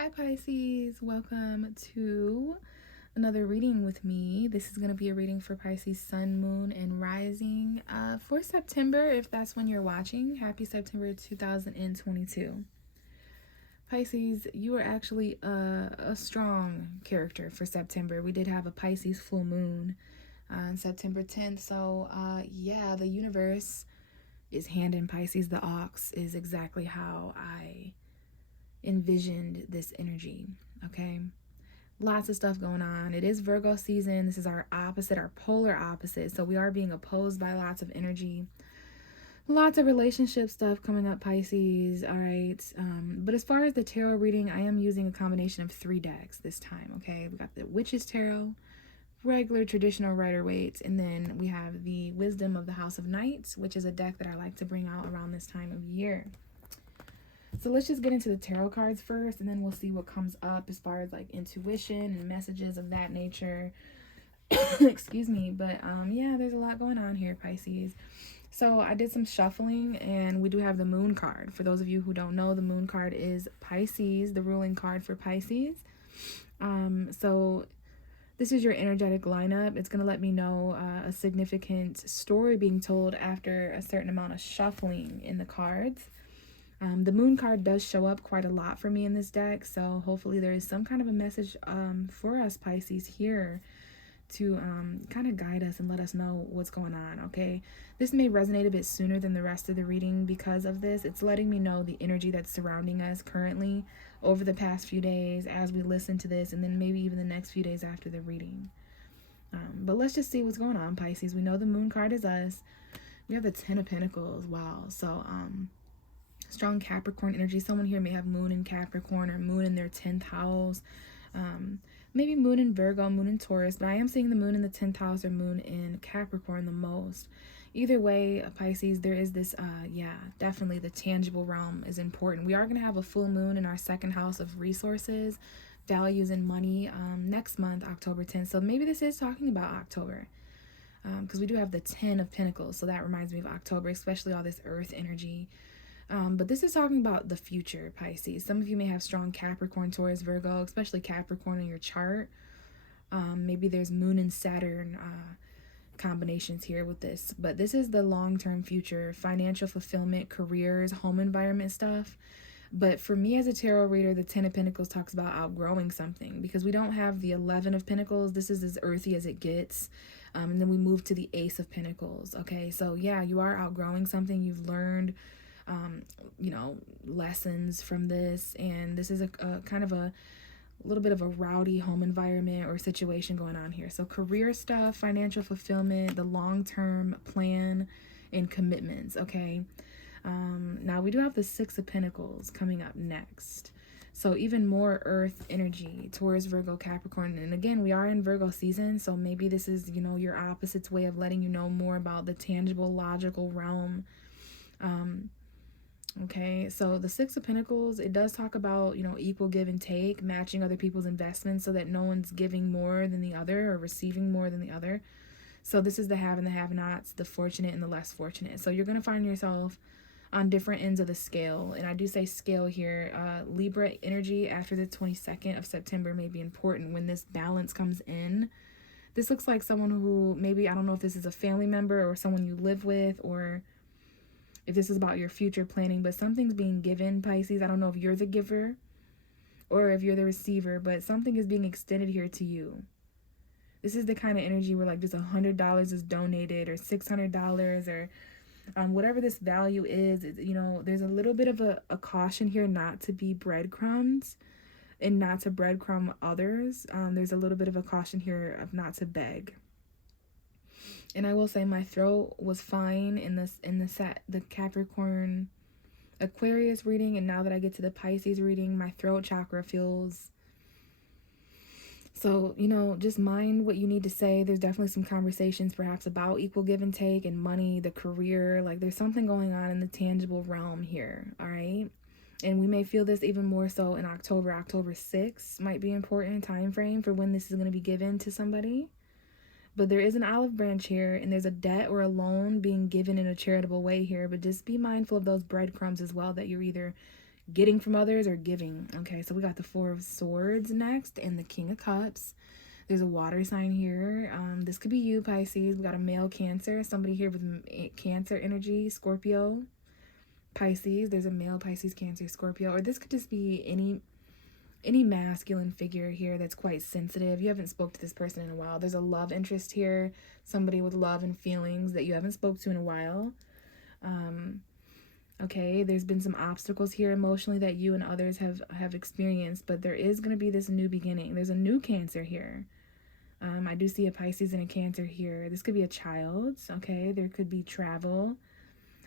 Hi Pisces, welcome to another reading with me. This is going to be a reading for Pisces Sun, Moon, and Rising for September, if that's when you're watching. Happy September 2022. Pisces, you are actually a strong character for September. We did have a Pisces full moon on September 10th, so yeah, the universe is hand in Pisces. The ox is exactly how I envisioned this energy. Okay, lots of stuff going on. It is Virgo season. This is our opposite, our polar opposite, so we are being opposed by lots of energy, lots of relationship stuff coming up, Pisces. All right, but as far as the tarot reading, I am using a combination of 3 decks this time. Okay, we got the Witch's Tarot, regular traditional Rider-Waite, and then we have the Wisdom of the House of Knights, which is a deck that I like to bring out around this time of year. So let's just get into the tarot cards first, and then we'll see what comes up as far as like intuition and messages of that nature. Excuse me, but yeah, there's a lot going on here, Pisces. So I did some shuffling, and we do have the moon card. For those of you who don't know, the moon card is Pisces, the ruling card for Pisces. So this is your energetic lineup. It's going to let me know a significant story being told after a certain amount of shuffling in the cards. The moon card does show up quite a lot for me in this deck, so hopefully there is some kind of a message for us Pisces here to kind of guide us and let us know what's going on, okay? This may resonate a bit sooner than the rest of the reading because of this. It's letting me know the energy that's surrounding us currently over the past few days as we listen to this, and then maybe even the next few days after the reading. But let's just see what's going on, Pisces. We know the moon card is us. We have the 10 of Pentacles. Wow. So, strong Capricorn energy. Someone here may have moon in Capricorn or moon in their 10th house. Maybe moon in Virgo, moon in Taurus, but I am seeing the moon in the 10th house or moon in Capricorn the most. Either way, Pisces, there is this, yeah, definitely the tangible realm is important. We are going to have a full moon in our 2nd house of resources, values, and money next month, October 10th. So maybe this is talking about October because we do have the 10 of Pentacles. So that reminds me of October, especially all this earth energy. But this is talking about the future, Pisces. Some of you may have strong Capricorn, Taurus, Virgo, especially Capricorn in your chart. Maybe there's Moon and Saturn combinations here with this. But this is the long-term future, financial fulfillment, careers, home environment stuff. But for me as a tarot reader, the 10 of Pentacles talks about outgrowing something because we don't have the 11 of Pentacles. This is as earthy as it gets. And then we move to the Ace of Pentacles. Okay, so yeah, you are outgrowing something. You've learned you know, lessons from this, and this is a kind of a little bit of a rowdy home environment or situation going on here. So career stuff, financial fulfillment, the long-term plan, and commitments. Okay, now we do have the 6 of Pentacles coming up next, so even more earth energy towards Virgo, Capricorn. And again, we are in Virgo season, so maybe this is, you know, your opposite's way of letting you know more about the tangible, logical realm. Okay, so the 6 of Pentacles, it does talk about, you know, equal give and take, matching other people's investments so that no one's giving more than the other or receiving more than the other. So this is the have and the have-nots, the fortunate and the less fortunate. So you're going to find yourself on different ends of the scale. And I do say scale here. Libra energy after the 22nd of September may be important when this balance comes in. This looks like someone who maybe, I don't know if this is a family member or someone you live with, or if this is about your future planning, but something's being given, Pisces. I don't know if you're the giver or if you're the receiver, but something is being extended here to you. This is the kind of energy where like just $100 is donated or $600 or whatever this value is. You know, there's a little bit of a caution here not to be breadcrumbs and not to breadcrumb others. There's a little bit of a caution here of not to beg. And I will say my throat was fine in the Capricorn Aquarius reading, and now that I get to the Pisces reading, my throat chakra feels, so, you know, just mind what you need to say. There's definitely some conversations perhaps about equal give and take and money, the career, like there's something going on in the tangible realm here. All right, and we may feel this even more so in October. October 6th might be an important time frame for when this is going to be given to somebody. But there is an olive branch here, and there's a debt or a loan being given in a charitable way here. But just be mindful of those breadcrumbs as well that you're either getting from others or giving. Okay, so we got the Four of Swords next and the King of Cups. There's a water sign here. This could be you, Pisces. We got a male Cancer, somebody here with Cancer energy, Scorpio, Pisces. There's a male Pisces, Cancer, Scorpio, or this could just be any masculine figure here that's quite sensitive. You haven't spoke to this person in a while. There's a love interest here, somebody with love and feelings that you haven't spoke to in a while. Okay, there's been some obstacles here emotionally that you and others have experienced, but there is going to be this new beginning. There's a new Cancer here. I do see a Pisces and a Cancer here. This could be a child, okay? There could be travel.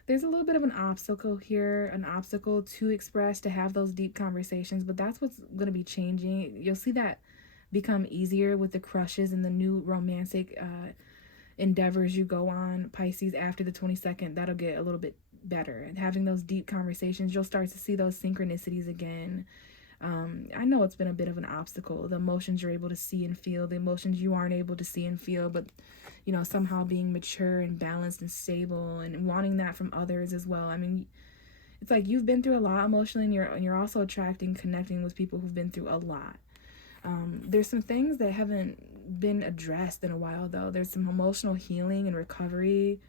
There's a little bit of an obstacle here, an obstacle to express, to have those deep conversations, but that's what's going to be changing. You'll see that become easier with the crushes and the new romantic endeavors you go on, Pisces, after the 22nd. That'll get a little bit better. And having those deep conversations, you'll start to see those synchronicities again. I know it's been a bit of an obstacle, the emotions you're able to see and feel, the emotions you aren't able to see and feel, but you know, somehow being mature and balanced and stable and wanting that from others as well. I mean, it's like you've been through a lot emotionally, and you're also attracting, connecting with people who've been through a lot. There's some things that haven't been addressed in a while, though. There's some emotional healing and recovery,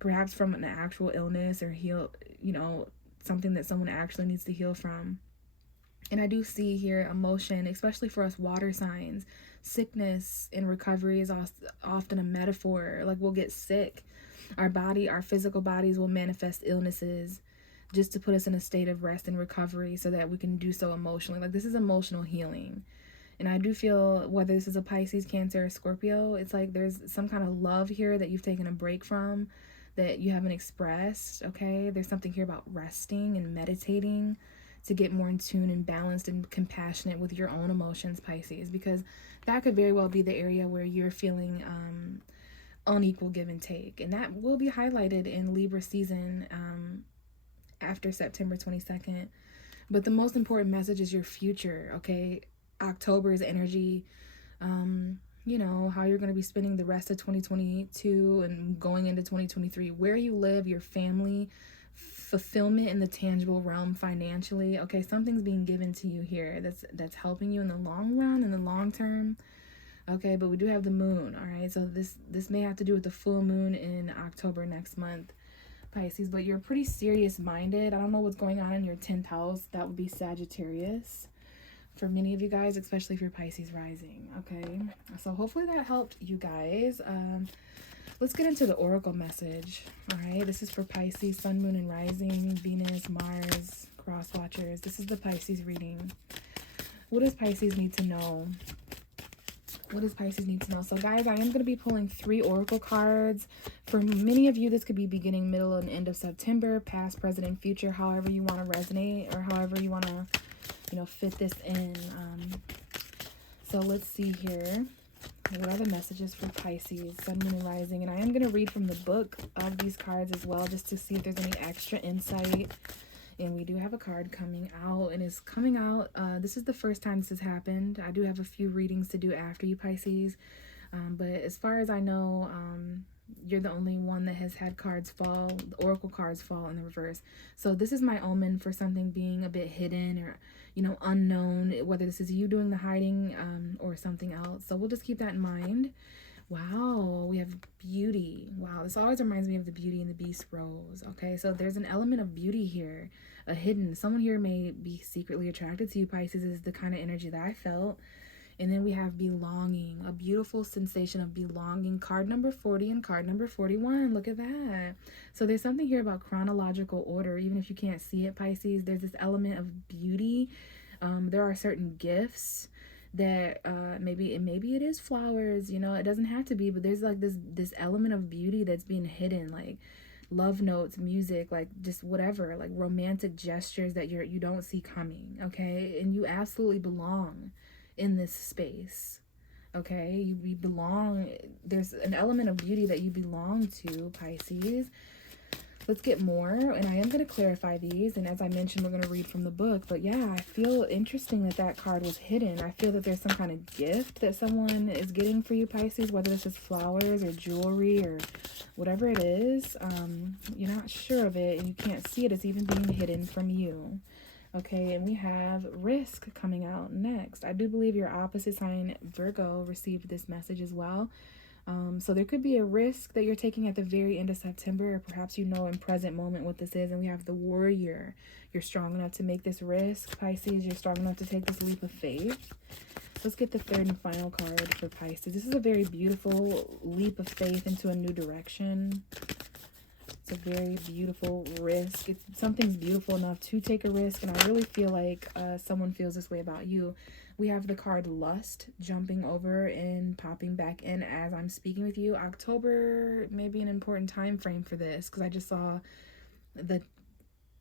perhaps from an actual illness or something that someone actually needs to heal from. And I do see here emotion, especially for us water signs. Sickness and recovery is often a metaphor. Like, we'll get sick. Our physical bodies will manifest illnesses just to put us in a state of rest and recovery so that we can do so emotionally. Like, this is emotional healing. And I do feel, whether this is a Pisces, Cancer, or Scorpio, it's like there's some kind of love here that you've taken a break from, that you haven't expressed, okay? There's something here about resting and meditating to get more in tune and balanced and compassionate with your own emotions, Pisces, because that could very well be the area where you're feeling unequal give and take. And that will be highlighted in Libra season after September 22nd. But the most important message is your future, okay? October's energy, you know, how you're going to be spending the rest of 2022 and going into 2023, where you live, your family, fulfillment in the tangible realm financially. Okay, something's being given to you here that's helping you in the long run, in the long term. Okay, but we do have the moon, all right? So this may have to do with the full moon in October next month, Pisces, but you're pretty serious-minded. I don't know what's going on in your 10th house. That would be Sagittarius for many of you guys, especially if you're Pisces rising, okay? So hopefully that helped you guys. Let's get into the oracle message. All right, this is for Pisces, Sun, Moon, and Rising, Venus, Mars, cross watchers. This is the Pisces reading. What does Pisces need to know? What does Pisces need to know? So guys, I am going to be pulling 3 oracle cards. For many of you, this could be beginning, middle, and end of September, past, present, and future, however you want to resonate or however you want to, you know, fit this in. So let's see here. What are the messages for Pisces, Sun, Moon, and Rising? And I am going to read from the book of these cards as well, just to see if there's any extra insight. And we do have a card coming out, and it's coming out. This is the first time this has happened. I do have a few readings to do after you, Pisces. But as far as I know, you're the only one that has had cards fall, the oracle cards fall in the reverse. So this is my omen for something being a bit hidden or, you know, unknown, whether this is you doing the hiding or something else. So we'll just keep that in mind. Wow, we have beauty. Wow, this always reminds me of the Beauty and the Beast rose. Okay, so there's an element of beauty here, a hidden. Someone here may be secretly attracted to you, Pisces, is the kind of energy that I felt. And then we have belonging, a beautiful sensation of belonging. Card number 40 and card number 41. Look at that. So there's something here about chronological order. Even if you can't see it, Pisces, there's this element of beauty. There are certain gifts that maybe it is flowers, you know, it doesn't have to be, but there's like this element of beauty that's being hidden, like love notes, music, like just whatever, like romantic gestures that you don't see coming, okay? And you absolutely belong in this space, okay? You belong. There's an element of beauty that you belong to, Pisces. Let's get more, and I am going to clarify these, and as I mentioned, we're going to read from the book. But yeah, I feel interesting that card was hidden. I feel that there's some kind of gift that someone is getting for you, Pisces, whether this is flowers or jewelry or whatever it is. You're not sure of it, and you can't see it. It's even being hidden from you. Okay, and we have risk coming out next. I do believe your opposite sign, Virgo, received this message as well. So there could be a risk that you're taking at the very end of September, or perhaps you know in present moment what this is. And we have the warrior. You're strong enough to make this risk, Pisces. You're strong enough to take this leap of faith. Let's get the third and final card for Pisces. This is a very beautiful leap of faith into a new direction. It's a very beautiful risk. Something's beautiful enough to take a risk, and I really feel like someone feels this way about you. We have the card Lust jumping over and popping back in as I'm speaking with you. October may be an important time frame for this because I just saw the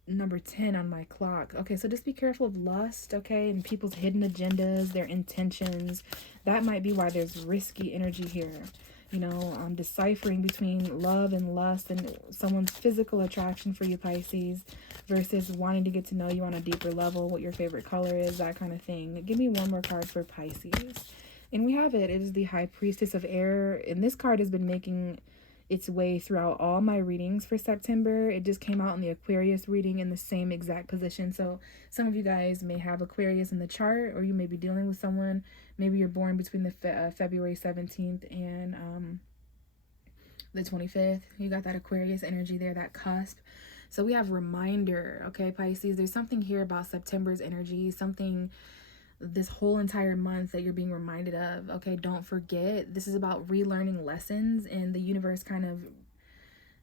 number 10 on my clock. Okay, so just be careful of lust, okay, and people's hidden agendas, their intentions. That might be why there's risky energy here. You know, deciphering between love and lust and someone's physical attraction for you, Pisces, versus wanting to get to know you on a deeper level, what your favorite color is, that kind of thing. Give me one more card for Pisces. And we have it. It is the High Priestess of Air. And this card has been making its way throughout all my readings for September. It just came out in the Aquarius reading in the same exact position. So some of you guys may have Aquarius in the chart, or you may be dealing with someone. Maybe you're born between the February 17th and the 25th. You got that Aquarius energy there, that cusp. So we have reminder, okay, Pisces. There's something here about September's energy, something this whole entire month that you're being reminded of. Okay, don't forget. This is about relearning lessons, and the universe kind of,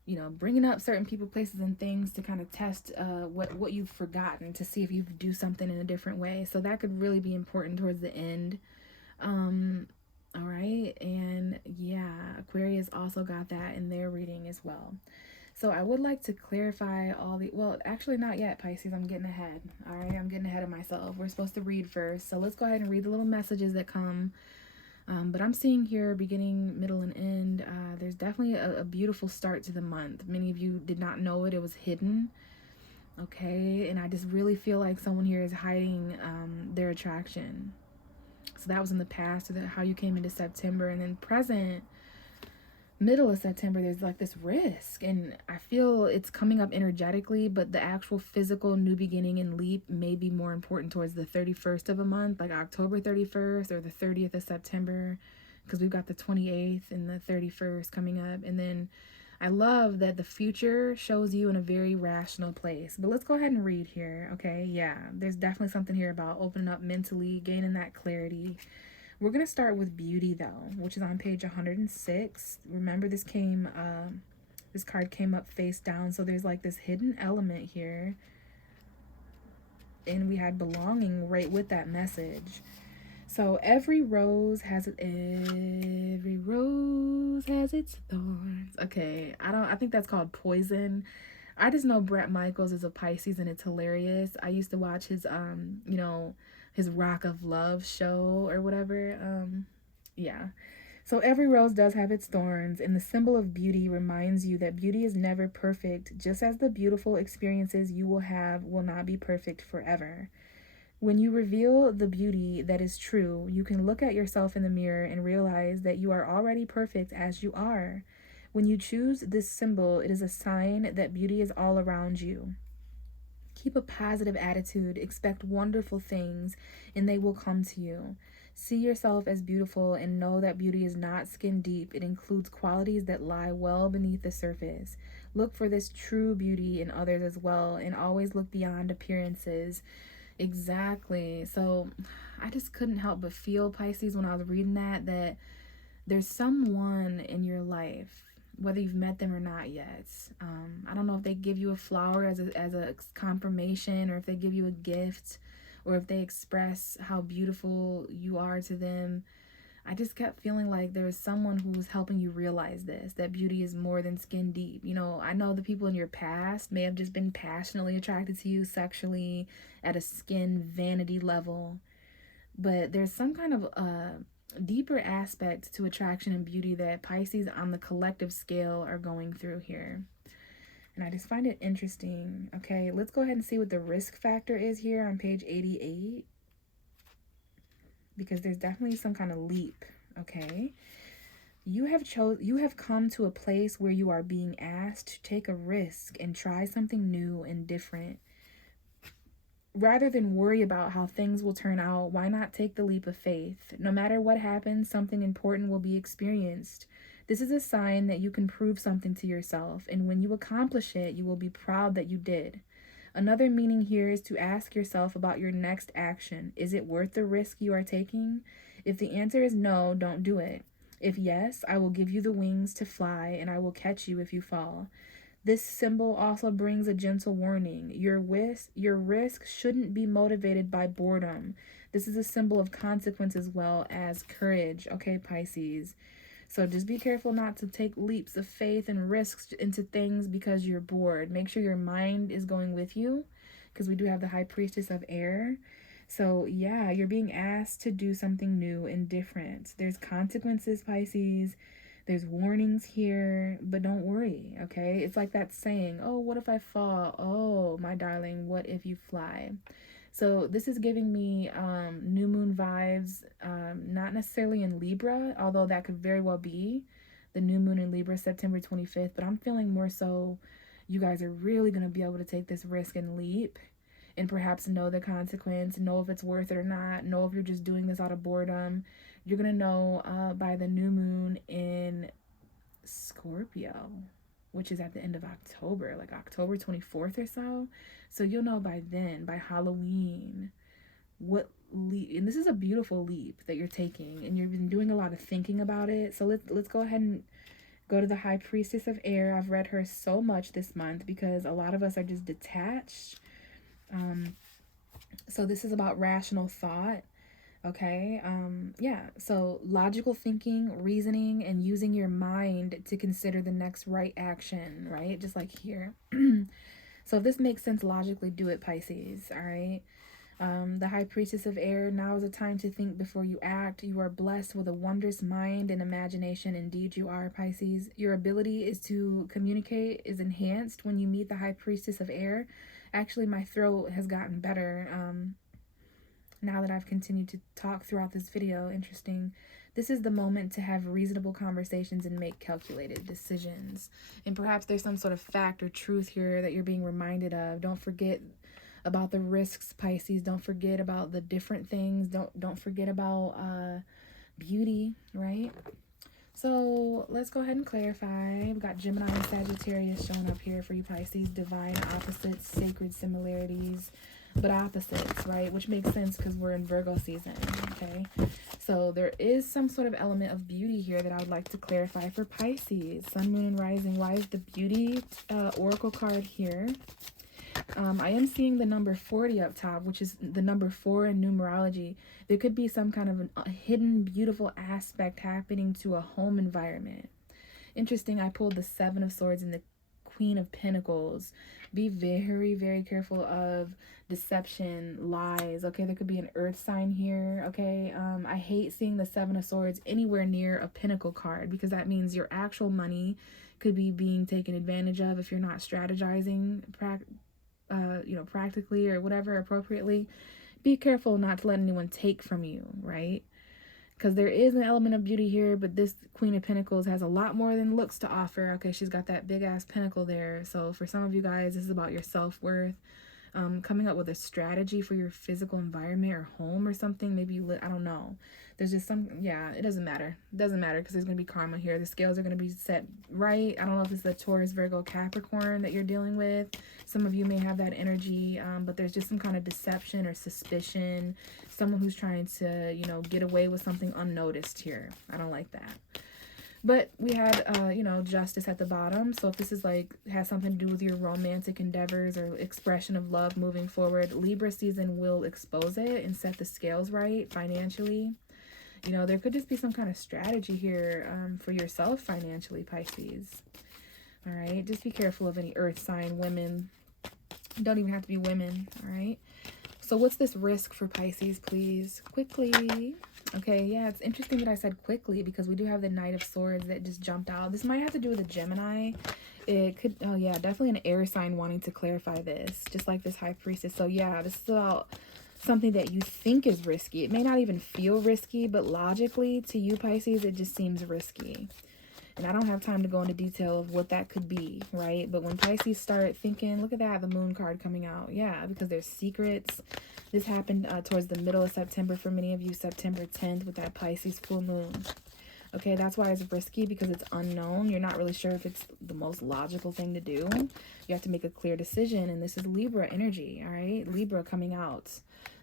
you know, bringing up certain people, places, and things to kind of test what you've forgotten, to see if you do something in a different way. So that could really be important towards the end. All right, and yeah, Aquarius also got that in their reading as well. So I would like to clarify all the, well, actually not yet, Pisces. I'm getting ahead. All right, I'm getting ahead of myself. We're supposed to read first. So let's go ahead and read the little messages that come. But I'm seeing here beginning, middle, and end. There's definitely a beautiful start to the month. Many of you did not know it. It was hidden. Okay, and I just really feel like someone here is hiding their attraction. So that was in the past, or how you came into September. And then present, middle of September, there's like this risk, and I feel it's coming up energetically, but the actual physical new beginning and leap may be more important towards the 31st of a month, like October 31st or the 30th of September, because we've got the 28th and the 31st coming up. And then I love that the future shows you in a very rational place. But let's go ahead and read here. Okay, yeah, there's definitely something here about opening up mentally, gaining that clarity. We're going to start with beauty, though, which is on page 106. Remember, this card came up face down, so there's like this hidden element here. And we had belonging right with that message. So every rose has its thorns. Okay, I think that's called Poison. I just know Bret Michaels is a Pisces, and it's hilarious. I used to watch his his Rock of Love show or whatever. Yeah. So every rose does have its thorns, and the symbol of beauty reminds you that beauty is never perfect, just as the beautiful experiences you will have will not be perfect forever. When you reveal the beauty that is true, you can look at yourself in the mirror and realize that you are already perfect as you are. When you choose this symbol, it is a sign that beauty is all around you. Keep a positive attitude, expect wonderful things, and they will come to you. See yourself as beautiful and know that beauty is not skin deep. It includes qualities that lie well beneath the surface. Look for this true beauty in others as well, and always look beyond appearances. Exactly. So I just couldn't help but feel, Pisces, when I was reading that there's someone in your life, whether you've met them or not yet. I don't know if they give you a flower as a confirmation, or if they give you a gift, or if they express how beautiful you are to them. I just kept feeling like there was someone who was helping you realize this, that beauty is more than skin deep. You know, I know the people in your past may have just been passionately attracted to you sexually at a skin vanity level, but there's some kind of deeper aspect to attraction and beauty that Pisces on the collective scale are going through here. And I just find it interesting. Okay, let's go ahead and see what the risk factor is here on page 88. Because there's definitely some kind of leap, okay? You have come to a place where you are being asked to take a risk and try something new and different. rather than worry about how things will turn out, why not take the leap of faith? No matter what happens, something important will be experienced. This is a sign that you can prove something to yourself, and when you accomplish it, you will be proud that you did. Another meaning here is to ask yourself about your next action. Is it worth the risk you are taking? If the answer is no, don't do it. If yes, I will give you the wings to fly, and I will catch you if you fall. This symbol also brings a gentle warning. Your risk shouldn't be motivated by boredom. This is a symbol of consequence as well as courage, okay, Pisces? So just be careful not to take leaps of faith and risks into things because you're bored. Make sure your mind is going with you, because we do have the High Priestess of air. So yeah, you're being asked to do something new and different. There's consequences, Pisces. There's warnings here, but don't worry, okay? It's like that saying, oh, what if I fall? Oh, my darling, what if you fly? So this is giving me new moon vibes, not necessarily in Libra, although that could very well be the new moon in Libra, September 25th. But I'm feeling more so you guys are really going to be able to take this risk and leap and perhaps know the consequence, know if it's worth it or not, know if you're just doing this out of boredom. You're going to know by the new moon in Scorpio, which is at the end of October, like October 24th or so. So you'll know by then, by Halloween, what leap, and this is a beautiful leap that you're taking, and you've been doing a lot of thinking about it. So let's go ahead and go to the High Priestess of Air. I've read her so much this month because a lot of us are just detached. So this is about rational thought. Okay, yeah, so logical thinking, reasoning, and using your mind to consider the next right action, right? Just like here. So if this makes sense logically, do it, Pisces, all right? The High Priestess of Air, now is a time to think before you act. You are blessed with a wondrous mind and imagination. Indeed, you are, Pisces. Your ability is to communicate is enhanced when you meet the High Priestess of Air. Actually, my throat has gotten better. Now that I've continued to talk throughout this video. Interesting. This is the moment to have reasonable conversations and make calculated decisions. And perhaps there's some sort of fact or truth here that you're being reminded of. Don't forget about the risks, Pisces. Don't forget about the different things. Don't forget about beauty, right? So let's go ahead and clarify. We've got Gemini and Sagittarius showing up here for you, Pisces. Divine opposites, sacred similarities, but opposites, right? Which makes sense because we're in Virgo season, okay? So there is some sort of element of beauty here that I would like to clarify for Pisces. Sun, Moon, and Rising. Why is the beauty oracle card here? I am seeing the number 40 up top, which is the number 4 in numerology. There could be some kind of a hidden, beautiful aspect happening to a home environment. Interesting, I pulled the 7 of Swords and the Queen of Pentacles. Be very, very careful of deception, lies, okay? There could be an earth sign here, okay? I hate seeing the 7 of Swords anywhere near a Pentacle card because that means your actual money could be being taken advantage of if you're not strategizing practically or whatever appropriately. Be careful not to let anyone take from you, right? Because there is an element of beauty here, but this Queen of Pentacles has a lot more than looks to offer. Okay, she's got that big ass pentacle there. So for some of you guys, this is about your self-worth. Coming up with a strategy for your physical environment or home or something. Maybe you I don't know. There's just some, yeah, it doesn't matter. It doesn't matter because there's going to be karma here. The scales are going to be set right. I don't know if it's the Taurus, Virgo, Capricorn that you're dealing with. Some of you may have that energy, but there's just some kind of deception or suspicion. Someone who's trying to, get away with something unnoticed here. I don't like that. But we had, justice at the bottom. So if this is has something to do with your romantic endeavors or expression of love moving forward, Libra season will expose it and set the scales right financially. There could just be some kind of strategy here for yourself financially, Pisces. All right. Just be careful of any earth sign women. Don't even have to be women. All right. So what's this risk for Pisces, please? Quickly. Okay, yeah, it's interesting that I said quickly because we do have the Knight of Swords that just jumped out. This might have to do with a Gemini. It could, oh yeah, definitely an air sign wanting to clarify this, just like this High Priestess. So yeah, this is about something that you think is risky. It may not even feel risky, but logically to you, Pisces, it just seems risky. And I don't have time to go into detail of what that could be, right? But when Pisces start thinking, look at that, the moon card coming out. Yeah, because there's secrets. This happened towards the middle of September for many of you, September 10th with that Pisces full moon. Okay, that's why it's risky, because it's unknown. You're not really sure if it's the most logical thing to do. You have to make a clear decision, and this is Libra energy, all right? Libra coming out.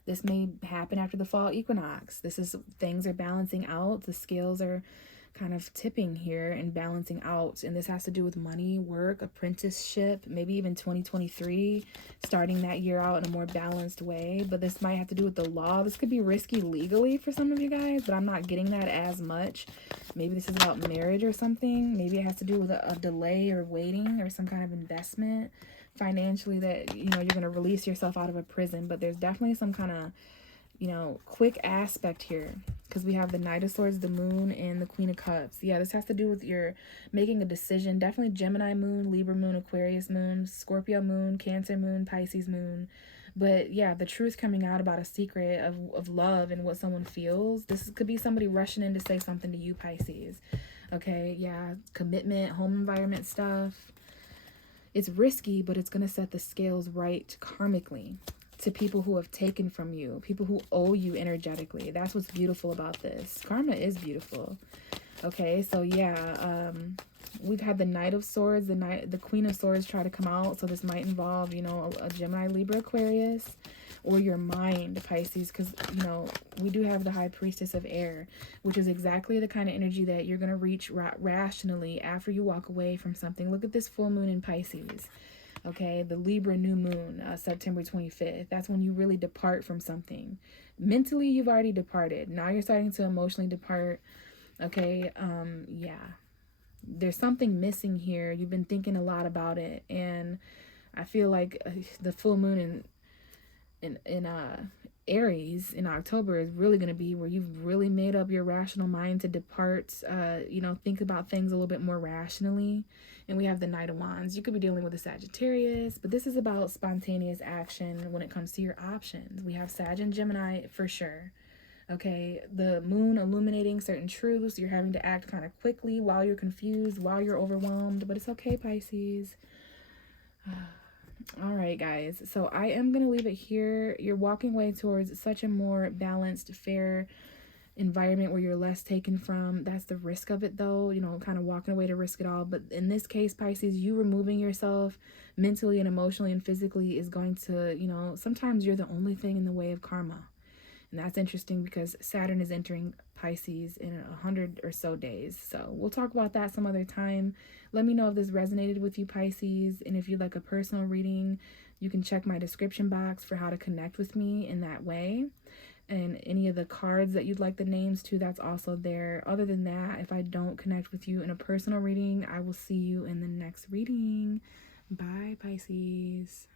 This may happen after the fall equinox. This is, things are balancing out. The scales are kind of tipping here and balancing out, and this has to do with money, work, apprenticeship, maybe even 2023, starting that year out in a more balanced way. But this might have to do with the law. This could be risky legally for some of you guys, but I'm not getting that as much. Maybe this is about marriage or something. Maybe it has to do with a delay or waiting or some kind of investment financially that, you know, you're going to release yourself out of a prison. But there's definitely some kind of, you know, quick aspect here, because we have the Knight of Swords, the Moon, and the Queen of Cups. Yeah, this has to do with your making a decision. Definitely Gemini moon, Libra moon, Aquarius moon, Scorpio moon, Cancer moon, Pisces moon. But yeah, the truth coming out about a secret of love and what someone feels. This could be somebody rushing in to say something to you, Pisces. Okay, yeah, commitment, home environment stuff. It's risky, but it's going to set the scales right karmically to people who have taken from you, people who owe you energetically. That's what's beautiful about this. Karma is beautiful. Okay, so yeah, we've had the Knight of Swords, the Queen of Swords try to come out. So this might involve, you know, a Gemini, Libra, Aquarius, or your mind, Pisces, because, you know, we do have the High Priestess of Air, which is exactly the kind of energy that you're going to reach rationally after you walk away from something. Look at this full moon in Pisces. Okay, the Libra new moon, September 25th. That's when you really depart from something. Mentally, you've already departed. Now you're starting to emotionally depart. Okay, yeah. There's something missing here. You've been thinking a lot about it. And I feel like the full moon in Aries in October is really going to be where you've really made up your rational mind to depart, you know, think about things a little bit more rationally. And we have the Knight of Wands. You could be dealing with a Sagittarius, but this is about spontaneous action when it comes to your options. We have Sag and Gemini for sure. Okay, the moon illuminating certain truths. You're having to act kind of quickly while you're confused, while you're overwhelmed, but it's okay, Pisces. All right, guys, so I am going to leave it here. You're walking away towards such a more balanced, fair environment where you're less taken from. That's the risk of it, though, you know, kind of walking away to risk it all. But in this case, Pisces, you removing yourself mentally and emotionally and physically is going to, you know, sometimes you're the only thing in the way of karma. And that's interesting because Saturn is entering Pisces in 100 or so days. So we'll talk about that some other time. Let me know if this resonated with you, Pisces. And if you'd like a personal reading, you can check my description box for how to connect with me in that way. And any of the cards that you'd like the names to, that's also there. Other than that, if I don't connect with you in a personal reading, I will see you in the next reading. Bye, Pisces.